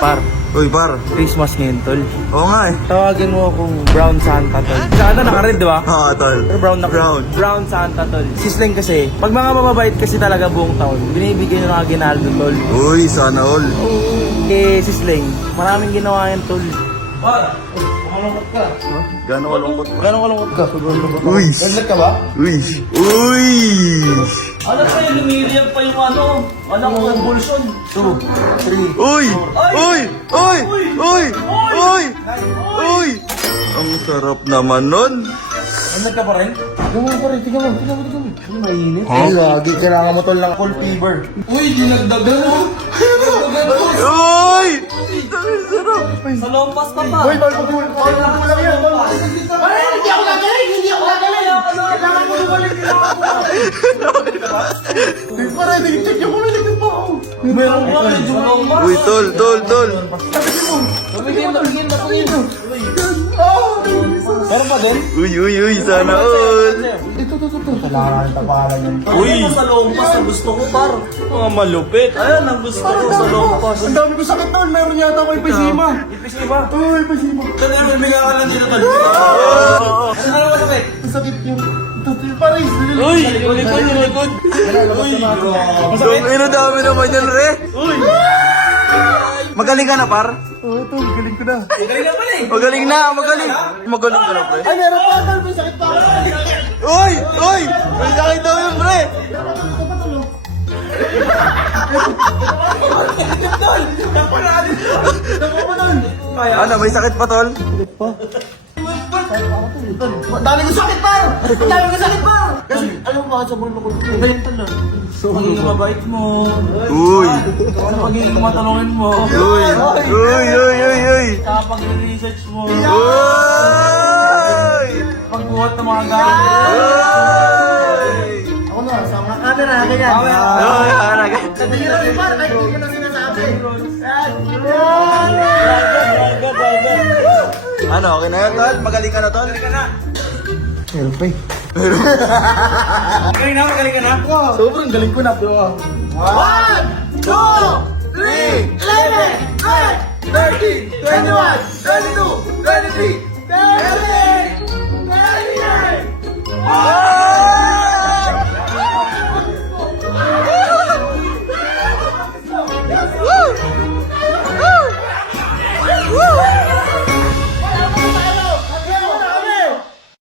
Par, Uy, par. Christmas ngayon, tol. Oo nga eh. Tawagin mo akong Brown Santa, tol. Santa naka-red, di ba? Oo, tol. Pero brown na Brown Santa, tol. Si Sling kasi, pag mga mababait kasi talaga buong taon, binibigyan nyo ng aginaldo, tol. Uy, sana all. Eh, si Sling, maraming ginawa yan, tol. Par, kumalungkot ka. Gano'ng kalungkot pa. Gano'ng kalungkot ka? Sobrang lungkot Uy. Naglag ka ba? Uy. Uy. Ano pa yung lumiliyag pa yung ano? Ano ko convulsion? 2, 3. Uy. Uy. Uy. Uy. Uy. Uy. Ang sarap naman nun. Naglag ka pa rin? Tingnan mo pa rin, tingnan mo. Ano mainit? Ay, lagi. Kailangan mo tol ng cold fever. Uy, dinagdagan mo. Uy. Ang sarap. Sa lompas ka pa. Uy, kulang yan. Ay, hindi ako gagaling. Kailangan mo lumalik nila ako. Para, check yung kumiligtas pa ako. Meron ka, medyo lompas. Uy, tol. Tumigil. Meron pa din? Uy, sana all. Ito. Kailangan tapalan yan. Uy! Sa lompas ang gusto ko, par. Mga malupit. Ayan, ang gusto ko sa lompas. Ang dami ko sakit doon. Meron yata ako ipasima. Ipis ba? Uy, ipasima. Dali, may bigyan ka lang dito, tol. Ano ba sakit? Ang sakit yung... Ito, Paris. Uy! Yung likod. Uy! Ano dami naman yan, re. Uy! Magaling ka na, par? Oh, ito, galing ko na. Galing na pala eh. Magaling ka na, pre. Ay, meron pa. May sakit pa ako. Uy! May sakit daw yun, pre. Ano, may sakit pa, tol? Dami ko sakit pa. Kasi, alam mo bakit sobrang lukod ko? Galing tala. Pagiging mabait mo. Uy! Ano pagiging matulungin mo. Uy! Saka pag-research mo. Uy! Pagbuhat ng mga gamit. Uy! Ako na, sa mga camera, ganyan. Uy, harag. Bihira ni Par, kahit hindi ko na sinasabi. Ano, okay na yun, tol? Magaling ka na, tol? Meron pa eh. Magaling ka na? Sobrang galing ko na, bro. 1, 2, 3, 11, 12, 13, 21, 22, 23, 30, 39.